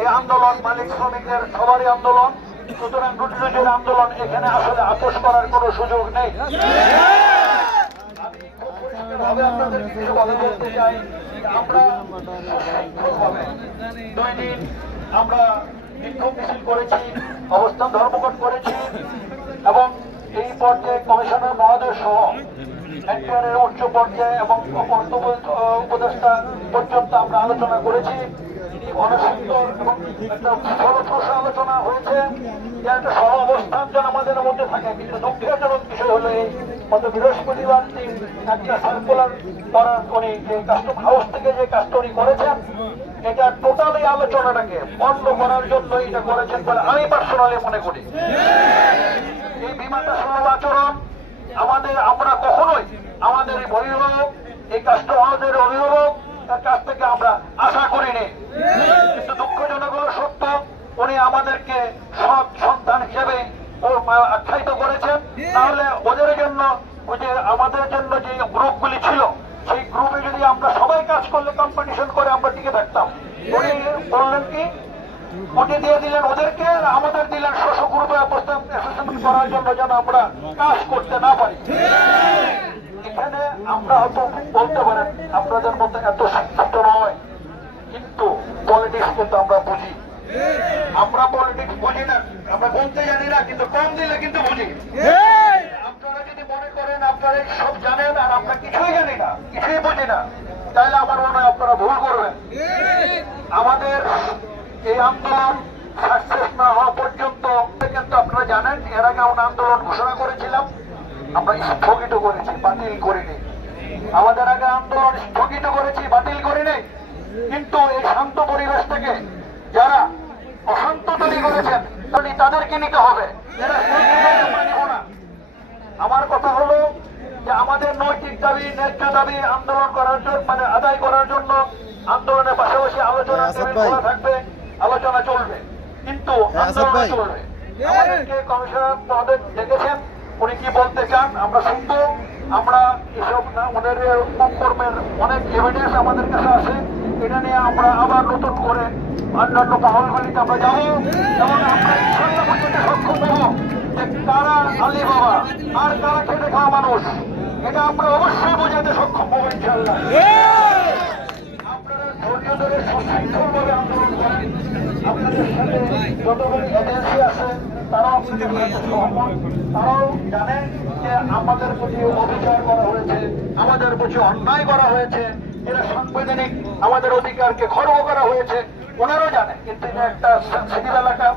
এই আন্দোলন মালিক শ্রমিকদের সবারই আন্দোলন, সুতরাং দুটি দুটির আন্দোলন এখানে আসলে আপোষ করার কোনো সুযোগ নেই। আমি বলতে চাই আমরা দুই আমরা অবস্থান ধর্মঘট করেছি, এবং এই পর্যায়ে কমিশনার মহোদয় সহ উচ্চ পর্যায়ে এবং উপদেষ্টা পর্যন্ত আমরা আলোচনা করেছি। এই আলোচনাটাকে বন্ধ করার জন্য এটা করেছেন বলে আমি পার্সোনালি মনে করি এই বিমানটা সুলভ আচরণ আমাদের আমরা কখনোই আমাদের অভিভাবক এই কাস্টম হাউসের অভিভাবক তার কাছ থেকে আমরা আশা করিনি কিন্তু দুঃখজনক হলো সত্য উনি আমাদেরকে সৎ সন্তান হিসেবে ও আখ্যায়িত করেছেন তাহলে ওদের জন্য ওই যে আমাদের জন্য যে গ্রুপগুলি ছিল, সেই গ্রুপে যদি আমরা সবাই কাজ করলে কম্পিটিশন করে আমরা টিকে থাকতাম। উনি বললেন কি? উনি দিয়ে দিলেন ওদেরকে আমাদের দিলেন শস্য গ্রুপে অ্যাসোসিয়েশন করার জন্য যেন আমরা কাজ করতে না পারি। এখানে আমরা হয়তো বলতে পারেন, আপনাদের মধ্যে এত শিক্ষিত নয়, কিন্তু পলিটিক্স কিন্তু আমরা বুঝি। আমরা পলিটিক্স বুঝি না, আমরা বলতে জানি না, কিন্তু কম দিলে কিন্তু বুঝি আপনারা যদি মনে করেন আপনারা সব জানেন আর আমরা কিছুই জানি না, কিছুই বুঝি না? তাহলে আমার মনে হয় আপনারা ভুল করবেন। আমাদের এই আন্দোলন সাকসেস না হওয়া পর্যন্ত, কিন্তু আপনারা জানেন, এর আগে আমরা আন্দোলন ঘোষণা করেছিলাম, আমরা স্থগিত করেছি, বাতিল করিনি। আমাদের আগে আন্দোলন স্থগিত করেছি, বাতিল করিনি। কিন্তু এই শান্ত পরিবেশ থেকে যারা অশান্ত তৈরি করেছেন তাদেরকে নিতে হবে। আমার কথা হলো যে আমাদের নৈতিক দাবি ন্যায্য দাবি আন্দোলন করার জন্য মানে আদায় করার জন্য আন্দোলনের পাশাপাশি আলোচনা। খোলা থাকবে আলোচনা চলবে। কিন্তু হ্যাঁ, আন্দোলন চলবে। আমাদেরকে কমিশনার মহোদয় ডেকেছেন উনি কি বলতে চান আমরা শুনব। আমরা এসব কর্মের অনেক এভিডেন্স আমাদের কাছে আছে। এটা নিয়ে আমরা আবার নতুন করে অন্যান্য মহলগুলিতে আমরা যাব। এবং আমরা ইনশাল্লাহ পর্যন্ত সক্ষম হব যে কারা আলী বাবা আর কারা খেটে খাওয়া মানুষ। এটা আমরা অবশ্যই বোঝাতে সক্ষম হব ইনশাল্লাহ আপনারা ধৈর্য ধরে সুশৃঙ্খলভাবে আন্দোলন করেন। আপনাদের এজেন্সি আছে, তারাও আপনাদের তারাও জানেন যে আমাদের প্রতি অবিচার করা হয়েছে, আমাদের প্রতি অন্যায় করা হয়েছে। এরা সাংবিধানিক আমাদের অধিকারকে খর্ব করা হয়েছে। ওনারাও জানে কিন্তু এটা একটা সেন্সিটিভ এলাকা,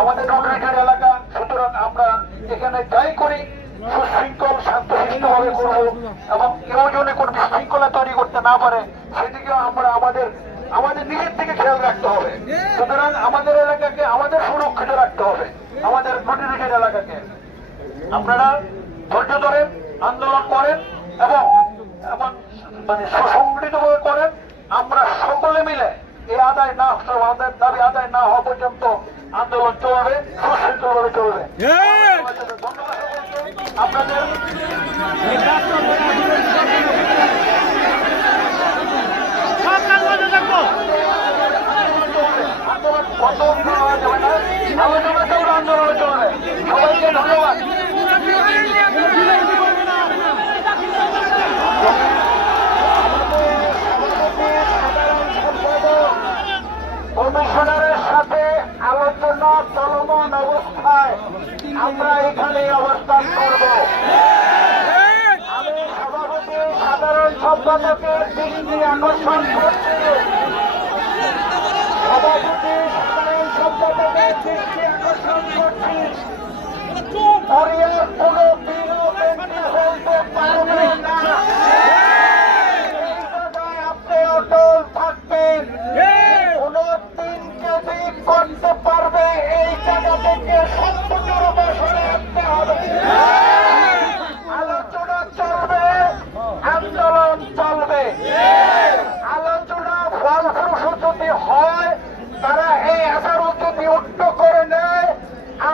আমাদের নগরীটার এলাকা। সুতরাং আমরা এখানে যাই করি সুশৃঙ্খল শান্তশিষ্টভাবে করব এবং কেউ যেন কোন বিশৃঙ্খলা তৈরি করতে না পারে সেদিকেও আমরা আমাদের আমাদের নিজের থেকে খেয়াল রাখতে হবে। সুতরাং আমাদের এলাকাকে আমাদের সুরক্ষিত রাখতে হবে আমাদের নোটিফিকেট এলাকাকে। আপনারা ধৈর্য ধরেন আন্দোলন করেন এবং মানে সুসংগঠিতভাবে করেন। আমরা সকলে মিলে এই আদায় না আমাদের দাবি আদায় না হওয়া পর্যন্ত আন্দোলন চলবে সুশৃঙ্খলভাবে চলবে। ধন্যবাদ। কমিশনারের সাথে আলোচনা চলমান অবস্থায় আমরা এখানে অবস্থান করব। সাধারণ সম্পাদকের দৃষ্টি আকর্ষণ করছি। সভাপতি সাধারণ সম্পাদকের দৃষ্টি আকর্ষণ করছি। কোনো দিনও ব্যক্তি চলতে পারবে না এই জায়গায় আপনি অটল থাকবেন কোন দিন যদি করতে পারবে এই জায়গা থেকে সম্পূর্ণ বছরে আনতে হবে আলোচনা চলবে আন্দোলন চলবে আলোচনা ফলপ্রসূ যদি হয় তারা এই আচরণ যদি উল্ট করে নেয়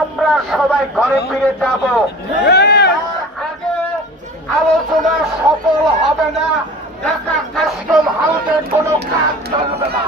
আমরা সবাই ঘরে ফিরে যাব। আগে আলোচনা সফল হবে না ঢাকা কাস্টম হাউসের কোনো কাজ চলবে না।